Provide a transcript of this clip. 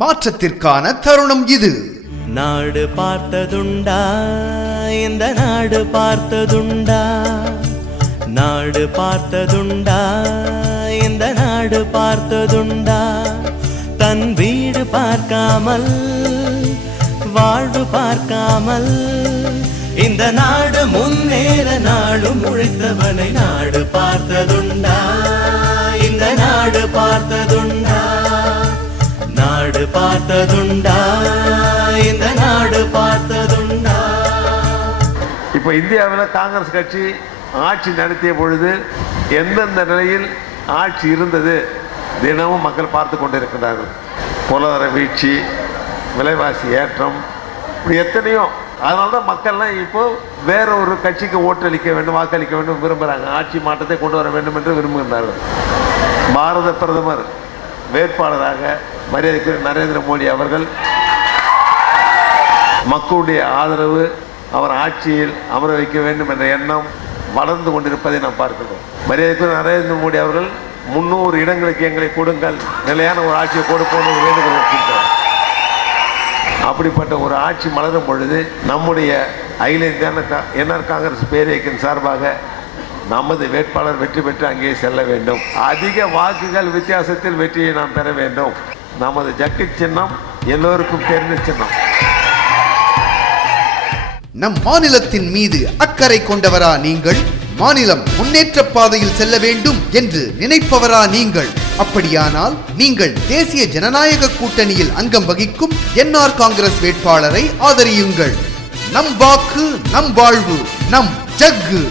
மாற்றத்திற்கான தருணம் இது. நாடு பார்த்ததுண்டா, இந்த நாடு பார்த்ததுண்டா, நாடு பார்த்ததுண்டா, இந்த நாடு பார்த்ததுண்டா. தன் வீடு பார்க்காமல் வாழ்வு பார்க்காமல் இந்த நாடு முன்னேற நாடும் உழைத்தவனை நாடு பார்த்ததுண்டா, இந்த நாடு பார்த்ததுண்டா, நாடு பார்த்ததுண்டா, இந்த நாடு பார்த்ததுண்டா. இப்போ இந்தியாவில் காங்கிரஸ் கட்சி ஆட்சி நடத்திய பொழுது எந்தெந்த நிலையில் ஆட்சி இருந்தது தினமும் மக்கள் பார்த்து கொண்டிருக்கிறார்கள். பொருளாதார வீழ்ச்சி, விலைவாசி ஏற்றம், இப்படி எத்தனையோ. அதனால தான் மக்கள்லாம் இப்போ வேற ஒரு கட்சிக்கு ஓட்டளிக்க வேண்டும், வாக்களிக்க வேண்டும் விரும்புகிறாங்க. ஆட்சி மாற்றத்தை கொண்டு வர வேண்டும் என்று விரும்புகின்றார்கள். பாரத பிரதமர் வேட்பாளராக மரியாதைக்குரிய நரேந்திர மோடி அவர்கள் மக்களுடைய ஆதரவு, அவர் ஆட்சியில் அமர வைக்க வேண்டும் என்ற எண்ணம் வளர்ந்து கொண்டிருப்பதை நாம் பார்க்கிறோம். மரியாதைக்குரிய நரேந்திர மோடி அவர்கள் 300 இடங்களுக்கு எங்களை கொடுங்கள், நிலையான ஒரு ஆட்சியை கொடுப்போம் ஒரு வேண்டுகோள் வச்சிருக்கிறார். அப்படிப்பட்ட ஒரு ஆட்சி மலரும் பொழுது நம்முடைய அகில இந்திய என்ஆர் காங்கிரஸ் பேரியக்கின் சார்பாக நமது வேட்பாளர் வெற்றி பெற்று அங்கே செல்ல வேண்டும். அதிக வாக்குகள் வித்தியாசத்தில் வெற்றியை நாம் பெற வேண்டும். நமது ஜக்கி சின்னம் எல்லோருக்கும் தெரிந்த சின்னம். நம் மாநிலத்தின் மீது அக்கறை கொண்டவரா நீங்கள்? மாநிலம் முன்னேற்ற பாதையில் செல்ல வேண்டும் என்று நினைப்பவரா நீங்கள்? அப்படியானால் நீங்கள் தேசிய ஜனநாயக கூட்டணியில் அங்கம் வகிக்கும் என்ஆர் காங்கிரஸ் வேட்பாளரை ஆதரியுங்கள். நம் வாக்கு, நம் வாழ்வு, நம் ஜக்கு.